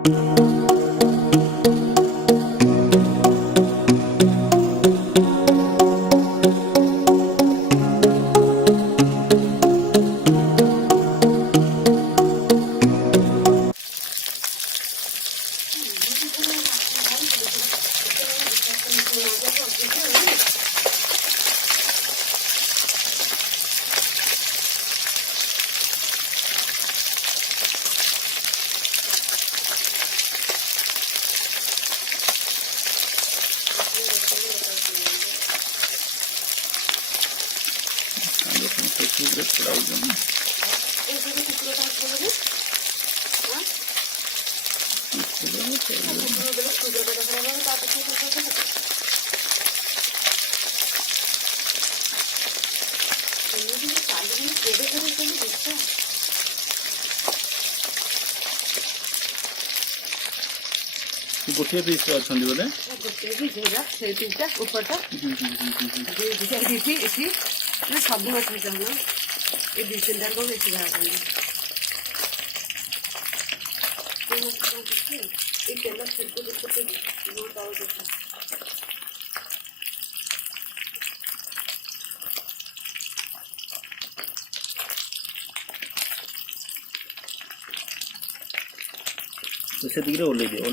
गोटे पीस अच्छा बोले सब मछली चाहना ये 2-3 को बेची भागनी तेल छिड़को तो से दिखे ओले दियो